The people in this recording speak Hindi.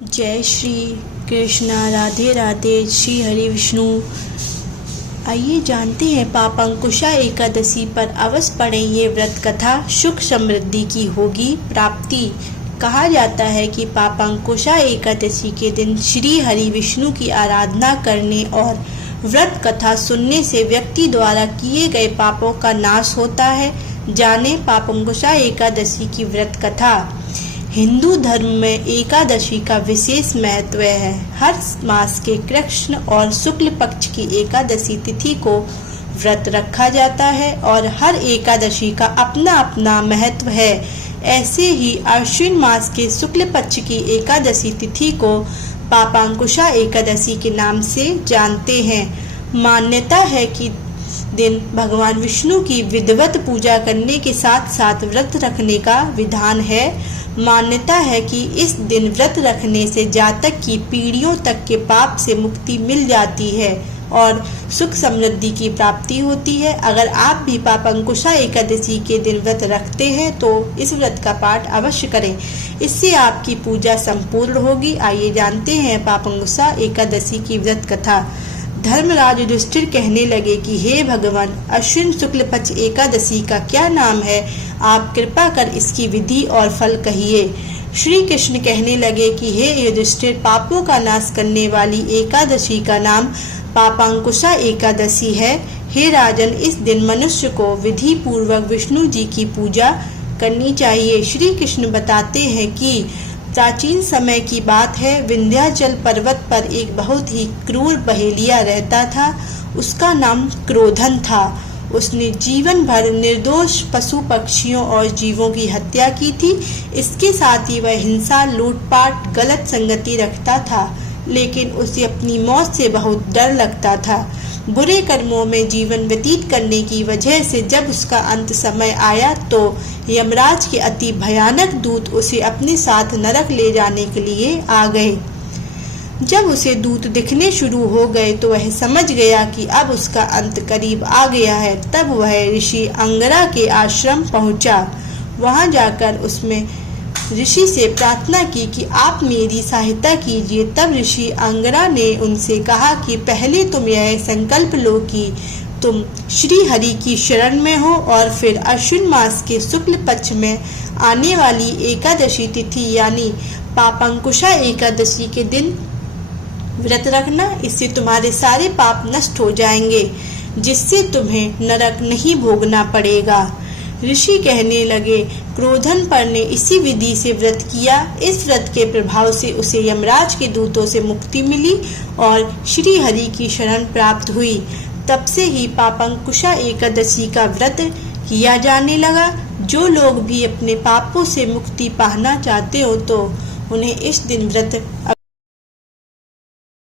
जय श्री कृष्णा, राधे राधे, श्री हरि विष्णु। आइए जानते हैं पापांकुशा एकादशी पर अवश्य पढ़ें ये व्रत कथा। सुख समृद्धि की होगी प्राप्ति। कहा जाता है कि पापांकुशा एकादशी के दिन श्री हरि विष्णु की आराधना करने और व्रत कथा सुनने से व्यक्ति द्वारा किए गए पापों का नाश होता है। जाने पापांकुशा एकादशी की व्रत कथा। हिंदू धर्म में एकादशी का विशेष महत्व है। हर मास के कृष्ण और शुक्ल पक्ष की एकादशी तिथि को व्रत रखा जाता है और हर एकादशी का अपना अपना महत्व है। ऐसे ही आश्विन मास के शुक्ल पक्ष की एकादशी तिथि को पापांकुशा एकादशी के नाम से जानते हैं। मान्यता है कि दिन भगवान विष्णु की विधिवत पूजा करने के साथ साथ व्रत रखने का विधान है। मान्यता है कि इस दिन व्रत रखने से जातक की पीढ़ियों तक के पाप से मुक्ति मिल जाती है और सुख समृद्धि की प्राप्ति होती है। अगर आप भी पापांकुशा एकादशी के दिन व्रत रखते हैं तो इस व्रत का पाठ अवश्य करें, इससे आपकी पूजा संपूर्ण होगी। आइए जानते हैं पापांकुशा एकादशी की व्रत कथा। धर्मराज युधिष्ठिर कहने लगे कि हे भगवान, अश्विन शुक्ल पक्ष एकादशी का क्या नाम है? आप कृपा कर इसकी विधि और फल कहिए। श्री कृष्ण कहने लगे कि हे युधिष्ठिर, पापों का नाश करने वाली एकादशी का नाम पापांकुशा एकादशी है। हे राजन, इस दिन मनुष्य को विधि पूर्वक विष्णु जी की पूजा करनी चाहिए। श्री कृष्ण बताते हैं कि प्राचीन समय की बात है, विंध्याचल पर्वत पर एक बहुत ही क्रूर बहेलिया रहता था। उसका नाम क्रोधन था। उसने जीवन भर निर्दोष पशु पक्षियों और जीवों की हत्या की थी। इसके साथ ही वह हिंसा, लूटपाट, गलत संगति रखता था, लेकिन उसे अपनी मौत से बहुत डर लगता था। बुरे कर्मों में जीवन व्यतीत करने की वजह से जब उसका अंत समय आया तो यमराज के अति भयानक दूत उसे अपने साथ नरक ले जाने के लिए आ गए। जब उसे दूत दिखने शुरू हो गए तो वह समझ गया कि अब उसका अंत करीब आ गया है। तब वह ऋषि अंगरा के आश्रम पहुंचा। वहां जाकर उसमें ऋषि से प्रार्थना की कि आप मेरी सहायता कीजिए। तब ऋषि अंगरा ने उनसे कहा कि पहले तुम यह संकल्प लो कि तुम श्री हरि की शरण में हो और फिर अश्विन मास के शुक्ल पक्ष में आने वाली एकादशी तिथि यानी पापांकुशा एकादशी के दिन व्रत रखना। इससे तुम्हारे सारे पाप नष्ट हो जाएंगे, जिससे तुम्हें नरक नहीं भोगना पड़ेगा। ऋषि कहने लगे, क्रोधन पर ने इसी विधि से व्रत किया। इस व्रत के प्रभाव से उसे यमराज के दूतों से मुक्ति मिली और श्री हरि की शरण प्राप्त हुई। तब से ही पापांकुशा एकादशी का व्रत किया जाने लगा। जो लोग भी अपने पापों से मुक्ति पाना चाहते हो तो उन्हें इस दिन व्रत